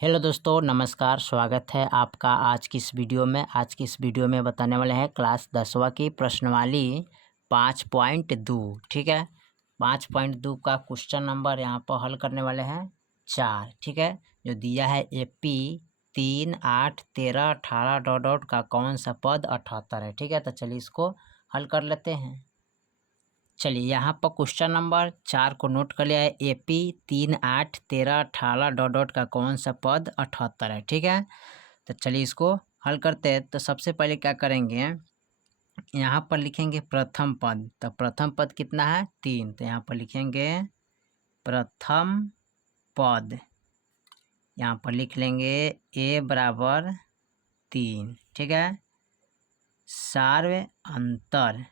Hello दोस्तों, नमस्कार। स्वागत है आपका आज की इस वीडियो में। आज की इस वीडियो में बताने वाले हैं क्लास 10वीं की प्रश्नवाली 5.2। ठीक है, 5.2 का क्वेश्चन नंबर यहाँ पर हल करने वाले हैं 4। ठीक है, जो दिया है AP 3, 8, 13, 18 डॉट डॉट का कौन सा पद 78 है। ठीक है, तो चलिए इसको हल कर लेते हैं। चलिए यहाँ पर क्वेश्चन नंबर 4 को नोट कर लिया है। AP 3, 8, 13, 18 डॉट डॉट का कौन सा पद 78 है। ठीक है, तो चलिए इसको हल करते हैं। तो सबसे पहले क्या करेंगे, यहाँ पर लिखेंगे प्रथम पद। तो प्रथम पद कितना है 3, तो यहाँ पर लिखेंगे प्रथम पद। यहाँ पर लिख लेंगे A बराबर 3। ठीक है, सार्व अंतर।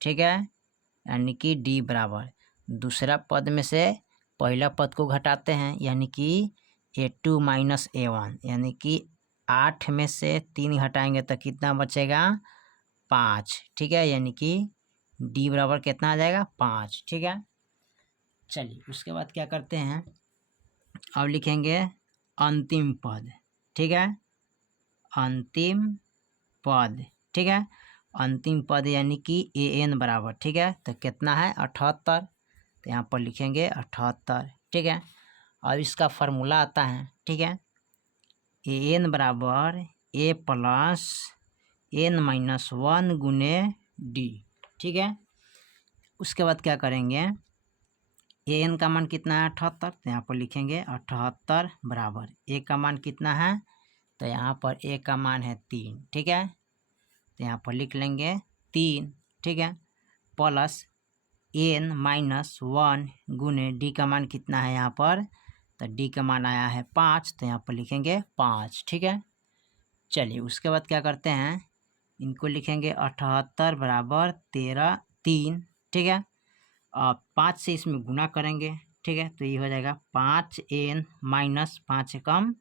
ठीक है, यानी कि D बराबर दूसरा पद में से पहला पद को घटाते हैं, यानी कि A2 माइनस A1, यानी कि 8 में से 3 घटाएंगे तो कितना बचेगा 5। ठीक है, यानी कि D बराबर कितना आ जाएगा 5। ठीक है, चलिए उसके बाद क्या करते हैं, अब लिखेंगे अंतिम पद। ठीक है, अंतिम पद। ठीक है, अंतिम पद यानी कि AN बराबर। ठीक है, तो कितना है 78, तो यहाँ पर लिखेंगे 78। ठीक है, अब इसका फार्मूला आता है। ठीक है, AN बराबर A प्लस N माइनस 1 गुने D। ठीक है, उसके बाद क्या करेंगे, AN का मान कितना है 78, तो यहाँ पर लिखेंगे 78 बराबर A का मान कितना है, तो यहाँ पर A का मान है 3। ठीक है, तो यहाँ पर लिख लेंगे 3। ठीक है, प्लस N माइनस 1 गुने D का मान कितना है यहाँ पर, तो D का मान आया है 5, तो यहाँ पर लिखेंगे 5। ठीक है, चलिए उसके बाद क्या करते हैं, इनको लिखेंगे 78 बराबर 3। ठीक है, अब 5 से इसमें गुना करेंगे। ठीक है, तो ये हो जाएगा 5N माइनस 5 एकम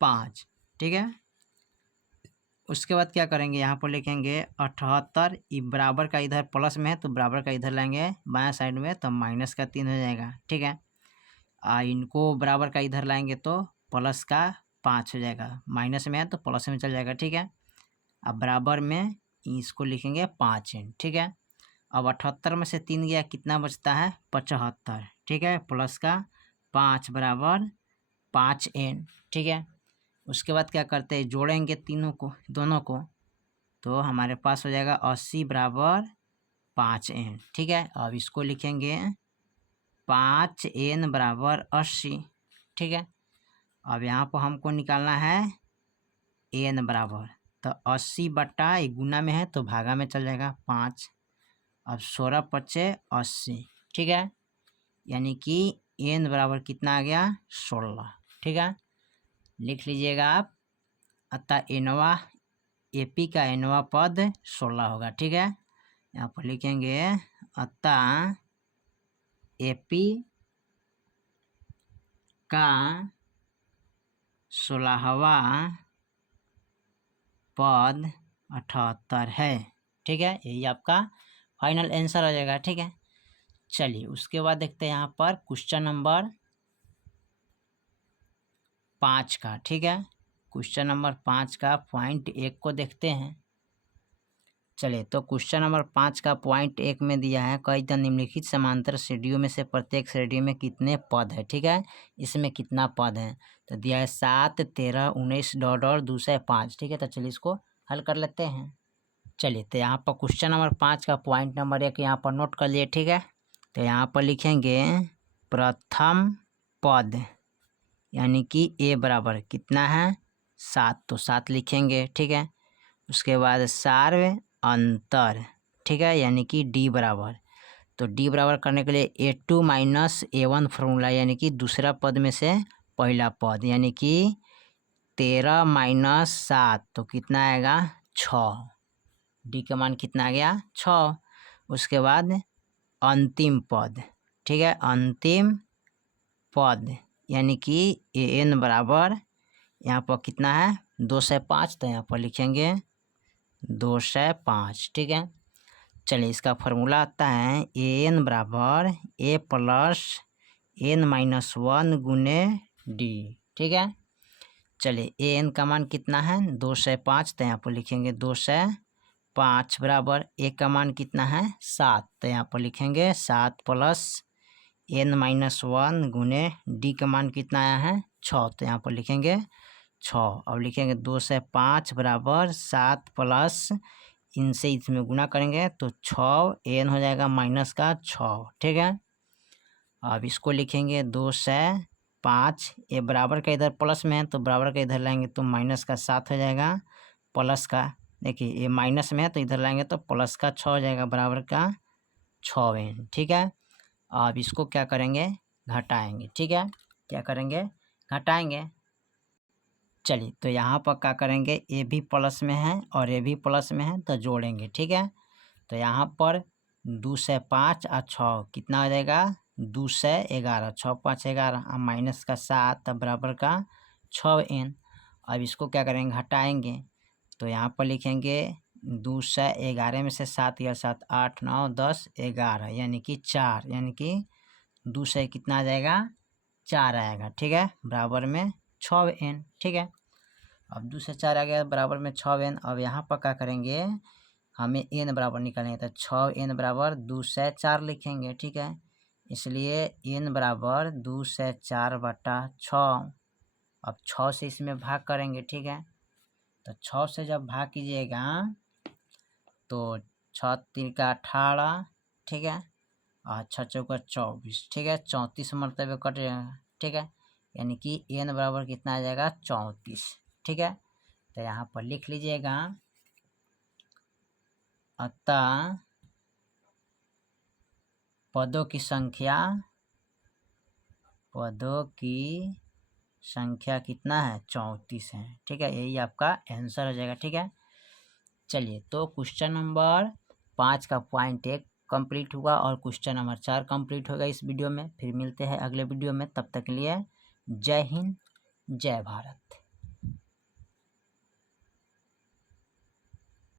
5। ठीक है, उसके बाद क्या करेंगे, यहाँ पर लिखेंगे 78, ये बराबर का इधर प्लस में है तो बराबर का इधर लाएंगे बायां साइड में, तो माइनस का 3 हो जाएगा। ठीक है, इनको बराबर का इधर लाएंगे तो प्लस का 5 हो जाएगा, माइनस में है तो प्लस में चल जाएगा। ठीक है, अब बराबर में इसको लिखेंगे 5N। ठीक है, अब 78 में से 3 गया, कितना बचता है 75। ठीक है, प्लस का 5 बराबर 5N। ठीक है, उसके बाद क्या करते हैं, जोड़ेंगे तीनों को, दोनों को, तो हमारे पास हो जाएगा 80 बराबर 5N। ठीक है, अब इसको लिखेंगे 5N बराबर 80। ठीक है, अब यहाँ पर हमको निकालना है N बराबर, तो 80 बट्टा गुना में है तो भागा में चल जाएगा 5। अब 16 पचे 80। ठीक है, यानी कि N बराबर कितना आ गया 16। ठीक है, लिख लीजिएगा आप, अतः एनवा AP का एनवा पद 16 होगा। ठीक है, यहाँ पर लिखेंगे अतः AP का 16वां पद 78 है। ठीक है, यही आपका फाइनल आंसर हो जाएगा। ठीक है, चलिए उसके बाद देखते हैं यहाँ पर क्वेश्चन नंबर 5 का। ठीक है, क्वेश्चन नंबर 5 का पॉइंट 1 को देखते हैं। चलिए, तो क्वेश्चन नंबर 5 का पॉइंट 1 में दिया है, कई निम्नलिखित समांतर श्रेणियों में से प्रत्येक श्रेणी में कितने पद है। ठीक है, इसमें कितना पद है, तो दिया है 7, 13, 19 डॉट और 2 से 5। ठीक है, तो चलिए इसको हल कर लेते हैं। चलिए, तो यहाँ पर क्वेश्चन नंबर 5 का पॉइंट नंबर 1 यहाँ पर नोट कर लिए। ठीक है, तो यहाँ पर लिखेंगे प्रथम पद, यानी कि A बराबर कितना है 7, तो 7 लिखेंगे। ठीक है, उसके बाद सार्व अंतर। ठीक है, यानी कि D बराबर, तो D बराबर करने के लिए A2 माइनस A1 फॉर्मूला, यानी कि दूसरा पद में से पहला पद, यानी कि 13 माइनस 7, तो कितना आएगा 6। D का मान कितना आ गया 6। उसके बाद अंतिम पद। ठीक है, अंतिम पद यानी कि AN बराबर यहाँ पर कितना है 2 से 5, तो यहाँ पर लिखेंगे 2 से 5। ठीक है, चलिए इसका फार्मूला आता है AN बराबर A प्लस N माइनस 1 गुने D। ठीक है, चलिए ए एन का मान कितना है 205, तो यहाँ पर लिखेंगे 205 बराबर ए का मान कितना है 7, तो यहाँ पर लिखेंगे 7 प्लस n-1 गुने डी का मान कितना आया है 6, तो यहाँ पर लिखेंगे 6। अब लिखेंगे 205 बराबर 7 प्लस इनसे इसमें गुना करेंगे तो 6 n हो जाएगा माइनस का 6, ठीक है। अब इसको लिखेंगे 205, ये बराबर का इधर प्लस में है तो बराबर का इधर लाएंगे तो माइनस का 7 हो जाएगा, प्लस का देखिए ये माइनस में है तो इधर लाएंगे तो प्लस का 6 हो जाएगा बराबर का 6n, ठीक है। अब इसको क्या करेंगे घटाएंगे, ठीक है। क्या करेंगे घटाएंगे। चलिए तो यहाँ पर क्या करेंगे ए भी प्लस में है और ए भी प्लस में है तो जोड़ेंगे, ठीक है। तो यहाँ पर 205 और 6 कितना हो जाएगा 211, 6 5 11 और माइनस का 7 बराबर का 6n। अब इसको क्या करेंगे घटाएंगे, तो यहाँ पर लिखेंगे 211 में से 7 या 7 8 9 10 11 यानी कि 4, यानी कि 2 कितना आ जाएगा 4 आएगा, ठीक है, बराबर में 6n, ठीक है। अब 2 से 4 आ गया बराबर में 6n। अब यहाँ पर क्या करेंगे हमें n बराबर निकालेंगे तो 6n बराबर 2 से 4 लिखेंगे, ठीक है। इसलिए n बराबर 2 से 4 बटा 6। अब 6 से इसमें भाग करेंगे, ठीक है। तो 6 से जब भाग कीजिएगा तो 6 3 का 18, ठीक है, और 6 चौका 24, ठीक है, 34 मरतबे कट जाएगा, ठीक है, यानी कि n बराबर कितना आ जाएगा 34, ठीक है। तो यहाँ पर लिख लीजिएगा अतः पदों की संख्या कितना है 34 है, ठीक है, यही आपका आंसर हो जाएगा, ठीक है। चलिए तो क्वेश्चन नंबर 5 का पॉइंट 1 कंप्लीट हुआ और क्वेश्चन नंबर 4 कंप्लीट होगा इस वीडियो में। फिर मिलते हैं अगले वीडियो में, तब तक के लिए जय हिंद जय भारत।